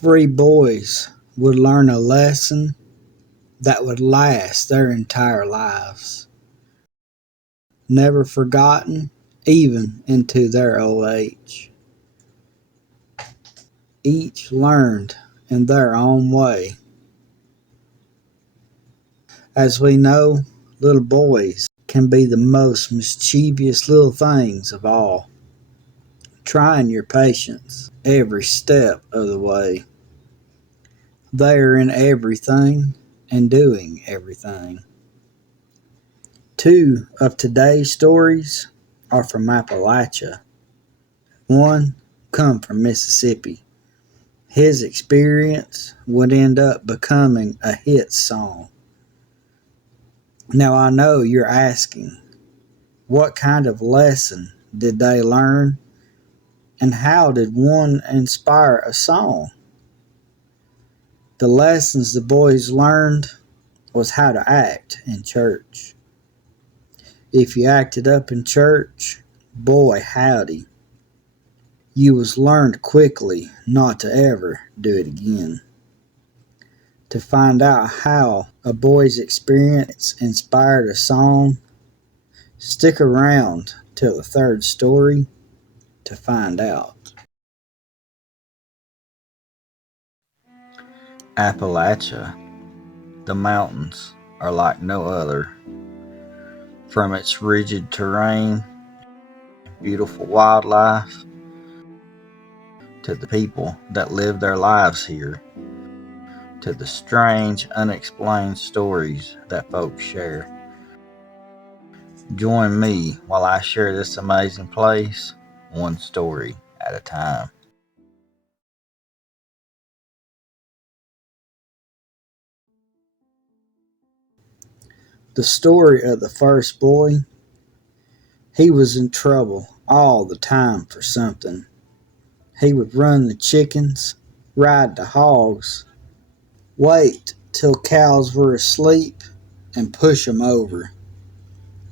Three boys would learn a lesson that would last their entire lives, never forgotten even into their old age. Each learned in their own way. As we know, little boys can be the most mischievous little things of all, trying your patience every step of the way. They are in everything and doing everything. Two of today's stories are from Appalachia. One come from Mississippi. His experience would end up becoming a hit song. Now I know you're asking, what kind of lesson did they learn and how did one inspire a song? The lessons the boys learned was how to act in church. If you acted up in church, boy howdy, you was learned quickly not to ever do it again. To find out how a boy's experience inspired a song, stick around till the third story to find out. Appalachia, the mountains are like no other. From its rigid terrain, beautiful wildlife, to the people that live their lives here, to the strange, unexplained stories that folks share. Join me while I share this amazing place, one story at a time. The story of the first boy. He was in trouble all the time for something. He would run the chickens, ride the hogs, wait till cows were asleep, and push 'em over.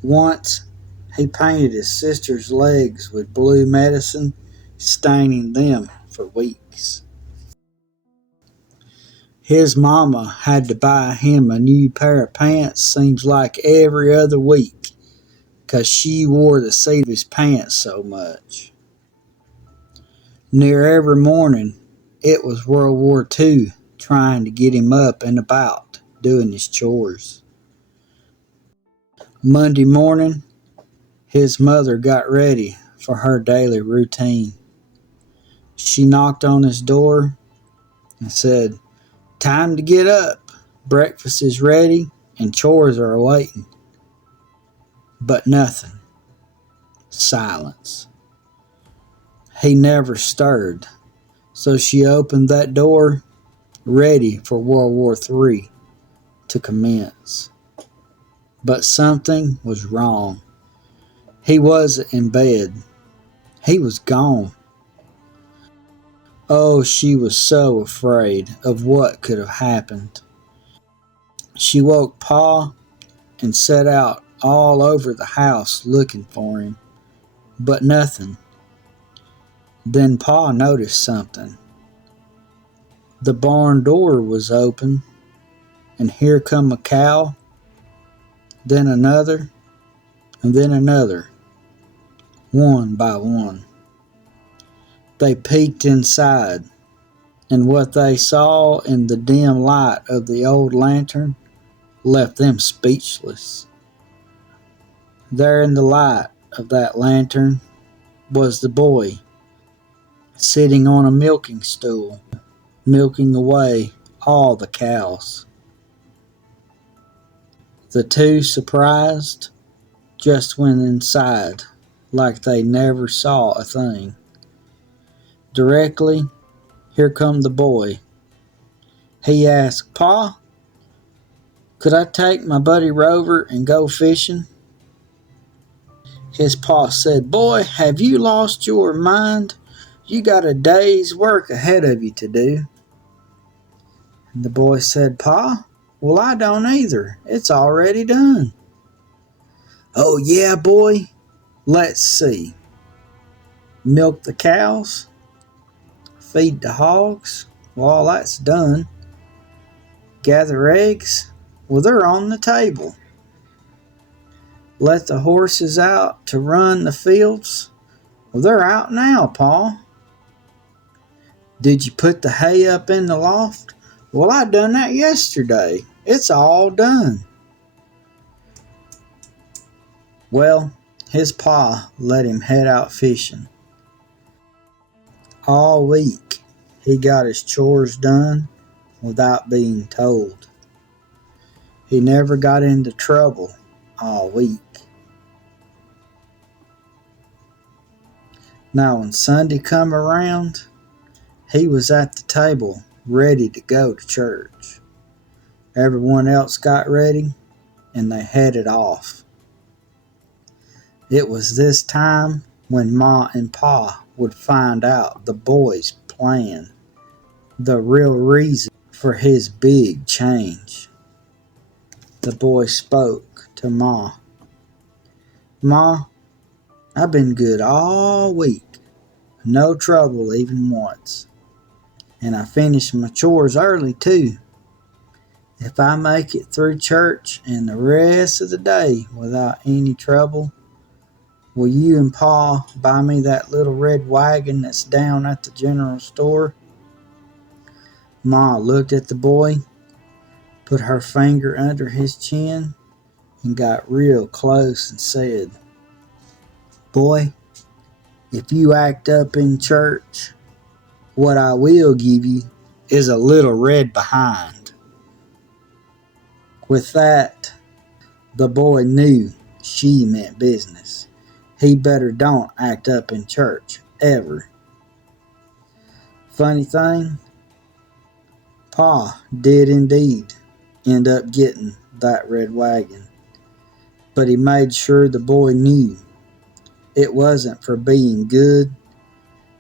Once, he painted his sister's legs with blue medicine, staining them for weeks. His mama had to buy him a new pair of pants seems like every other week, 'cause she wore the seat of his pants so much. Near every morning, it was World War II trying to get him up and about, doing his chores. Monday morning, his mother got ready for her daily routine. She knocked on his door and said, "Time to get up. Breakfast is ready and chores are awaiting." But nothing. Silence. He never stirred, so she opened that door, ready for World War III to commence. But something was wrong. He wasn't in bed. He was gone. Oh, she was so afraid of what could have happened. She woke Pa and set out all over the house looking for him, but nothing. Then Pa noticed something. The barn door was open, and here come a cow, then another, and then another, one by one. They peeked inside, and what they saw in the dim light of the old lantern left them speechless. There in the light of that lantern was the boy, sitting on a milking stool, milking away all the cows. The two, surprised, just went inside like they never saw a thing. Directly, here come the boy. He asked, "Pa, could I take my buddy Rover and go fishing?" His pa said, "Boy, have you lost your mind? You got a day's work ahead of you to do." And the boy said, "Pa, well, I don't either. It's already done." "Oh, yeah, boy? Let's see. Milk the cows, feed the hogs, Well, that's done. Gather eggs? Well, they're on the table. Let the horses out to run the fields? Well, they're out now, Pa. Did you put the hay up in the loft? Well, I done that yesterday. It's all done. Well, his pa let him head out fishing. All week, he got his chores done without being told. He never got into trouble all week. Now, when Sunday come around, he was at the table ready to go to church. Everyone else got ready, and they headed off. It was this time when Ma and Pa would find out the boy's plan, the real reason for his big change. The boy spoke to Ma. Ma, I've been good all week. No trouble even once. And I finished my chores early too. If I make it through church and the rest of the day without any trouble, will you and Pa buy me that little red wagon that's down at the general store? Ma looked at the boy, put her finger under his chin, and got real close and said, Boy, if you act up in church, what I will give you is a little red behind. With that, the boy knew she meant business. He better don't act up in church, ever. Funny thing, Pa did indeed end up getting that red wagon, but he made sure the boy knew it wasn't for being good,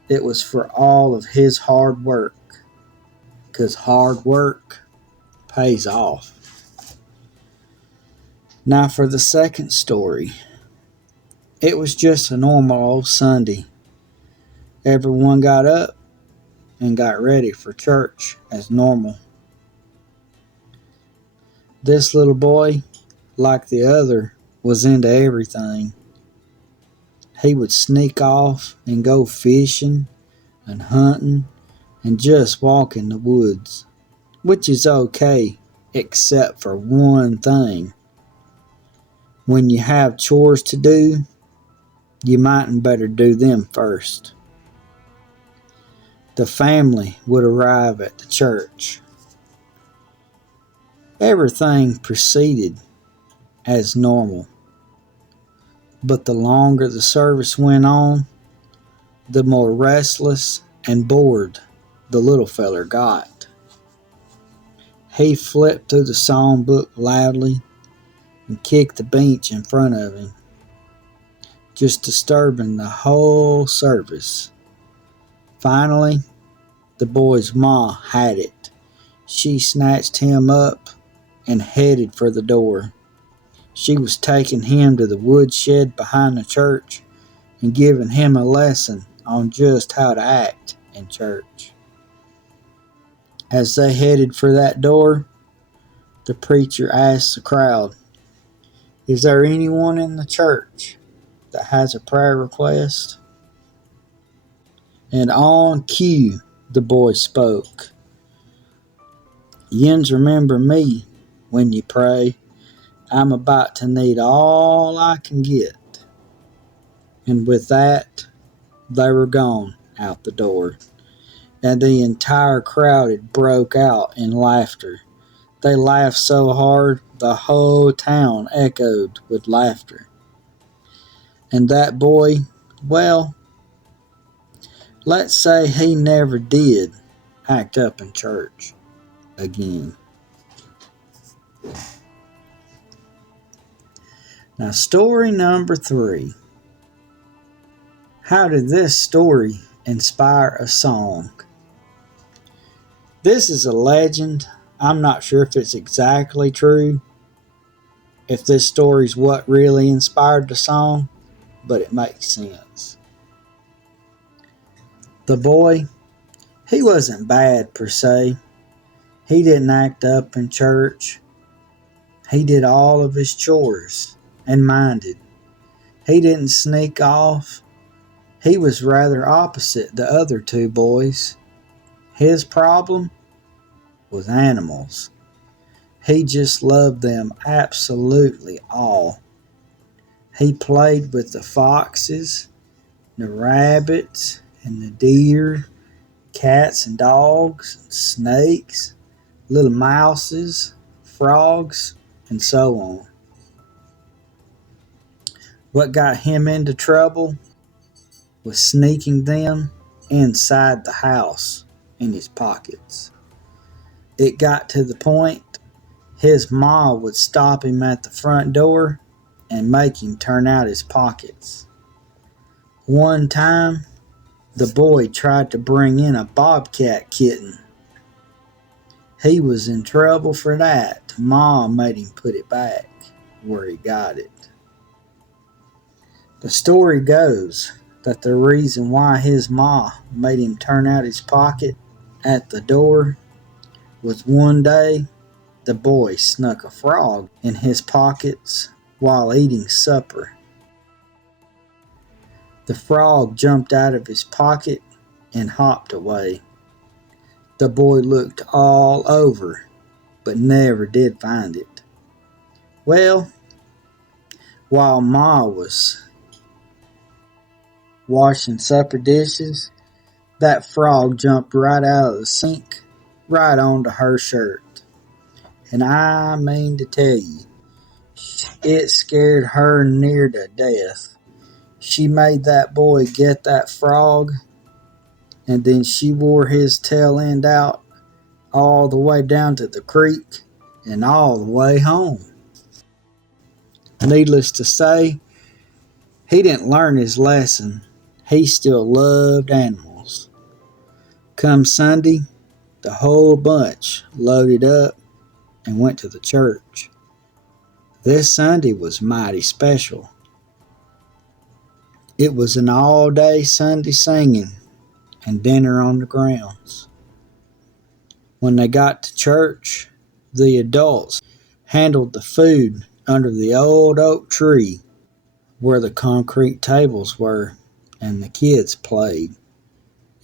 it was for all of his hard work, 'cause hard work pays off. Now for the second story. It was just a normal old Sunday. Everyone got up and got ready for church as normal. This little boy, like the other, was into everything. He would sneak off and go fishing and hunting and just walk in the woods, which is okay except for one thing. When you have chores to do, you mightn't better do them first. The family would arrive at the church. Everything proceeded as normal. But the longer the service went on, the more restless and bored the little feller got. He flipped through the psalm book loudly and kicked the bench in front of him, just disturbing the whole service. Finally, the boy's ma had it. She snatched him up and headed for the door. She was taking him to the woodshed behind the church and giving him a lesson on just how to act in church. As they headed for that door, the preacher asked the crowd, Is there anyone in the church that has a prayer request? And on cue, the boy spoke. Yins remember me when you pray. I'm about to need all I can get. And with that, they were gone out the door, and the entire crowd had broke out in laughter. They laughed so hard, the whole town echoed with laughter. And that boy, well, let's say he never did act up in church again. Now, story number 3. How did this story inspire a song? This is a legend. I'm not sure if it's exactly true, if this story's what really inspired the song, but it makes sense. The boy, He wasn't bad per se. He didn't act up in church. He did all of his chores and minded. He didn't sneak off. He was rather opposite the other two boys. His problem was animals. He just loved them absolutely all. He played with the foxes, the rabbits, and the deer, cats and dogs, snakes, little mouses, frogs, and so on. What got him into trouble was sneaking them inside the house in his pockets. It got to the point his ma would stop him at the front door and make him turn out his pockets. One time, the boy tried to bring in a bobcat kitten. He was in trouble for that. Ma made him put it back where he got it. The story goes that the reason why his ma made him turn out his pocket at the door was one day the boy snuck a frog in his pockets while eating supper. The frog jumped out of his pocket and hopped away. The boy looked all over, but never did find it. Well, while Ma was washing supper dishes, that frog jumped right out of the sink, right onto her shirt. And I mean to tell you, it scared her near to death. She made that boy get that frog, and then she wore his tail end out all the way down to the creek and all the way home. Needless to say, he didn't learn his lesson. He still loved animals. Come Sunday, the whole bunch loaded up and went to the church. This Sunday was mighty special. It was an all-day Sunday singing and dinner on the grounds. When they got to church, the adults handled the food under the old oak tree where the concrete tables were, and the kids played,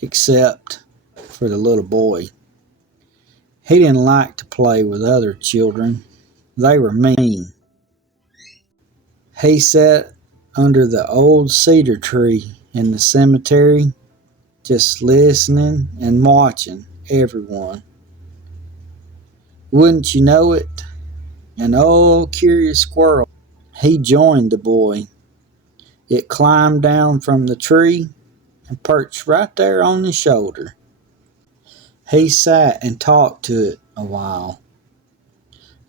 except for the little boy. He didn't like to play with other children. They were mean. He sat under the old cedar tree in the cemetery, just listening and watching everyone. Wouldn't you know it, an old curious squirrel, he joined the boy. It climbed down from the tree and perched right there on his shoulder. He sat and talked to it a while.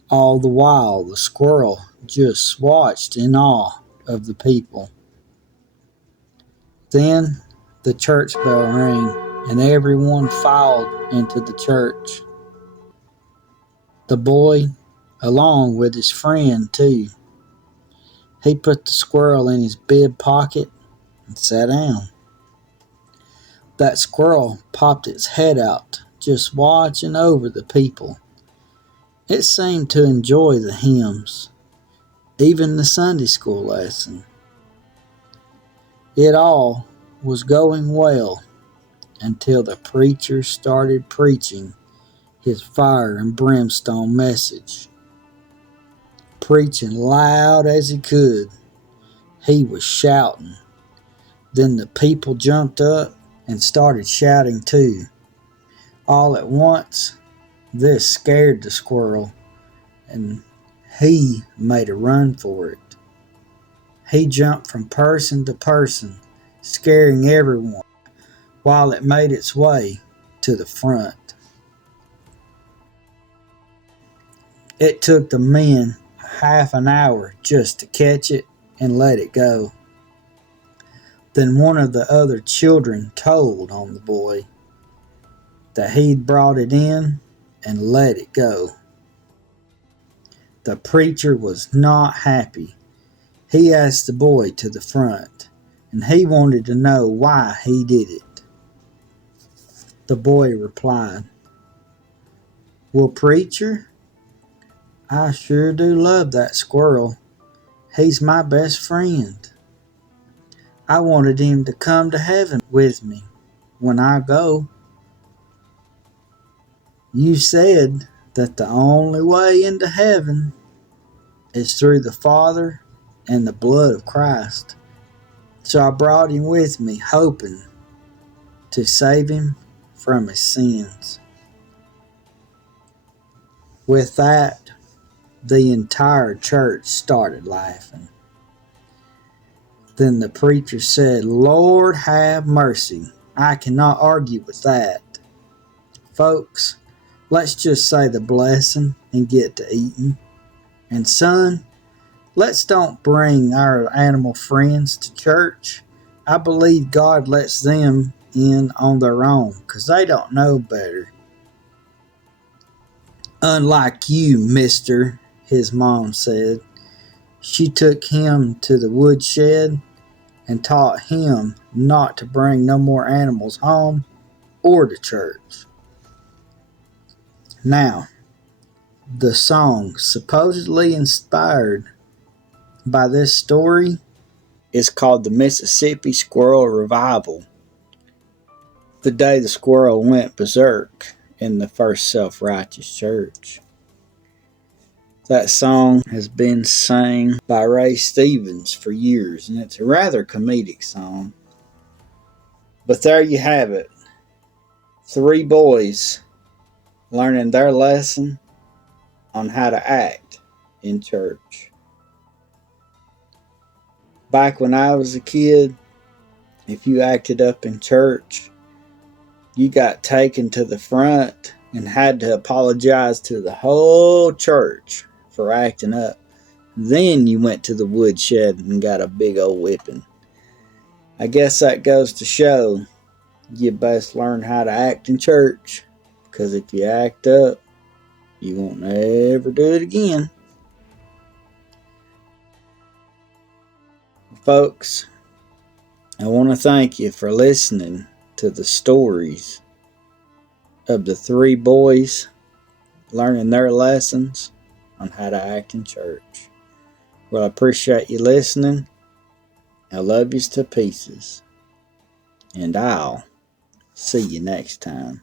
All the while, the squirrel just watched in awe of the people. Then the church bell rang, and everyone filed into the church. The boy, along with his friend too. He put the squirrel in his bib pocket and sat down. That squirrel popped its head out, just watching over the people. It seemed to enjoy the hymns, even the Sunday school lesson. It all was going well until the preacher started preaching his fire and brimstone message. Preaching loud as he could, he was shouting. Then the people jumped up and started shouting too. All at once, this scared the squirrel, and he made a run for it. He jumped from person to person, scaring everyone, while it made its way to the front. It took the men half an hour just to catch it and let it go. Then one of the other children told on the boy that he'd brought it in and let it go. The preacher was not happy. He asked the boy to the front, and he wanted to know why he did it. The boy replied, "Well, preacher, I sure do love that squirrel. He's my best friend. I wanted him to come to heaven with me when I go. You said that the only way into heaven is through the Father and the blood of Christ. So I brought him with me, hoping to save him from his sins." With that, the entire church started laughing. Then the preacher said, "Lord have mercy. I cannot argue with that. Folks, let's just say the blessing and get to eating. And son, let's don't bring our animal friends to church. I believe God lets them in on their own because they don't know better. Unlike you, mister," his mom said. She took him to the woodshed and taught him not to bring no more animals home or to church. Now, the song supposedly inspired by this story is called the Mississippi Squirrel Revival, the day the squirrel went berserk in the first self-righteous church. That song has been sang by Ray Stevens for years, and it's a rather comedic song. But there you have it. 3 boys learning their lesson on how to act in church. Back when I was a kid, if you acted up in church, you got taken to the front and had to apologize to the whole church for acting up. Then you went to the woodshed and got a big old whipping. I guess that goes to show you best learn how to act in church, because if you act up, you won't ever do it again. Folks, I want to thank you for listening to the stories of the 3 boys learning their lessons on how to act in church. Well, I appreciate you listening. I love you to pieces. And I'll see you next time.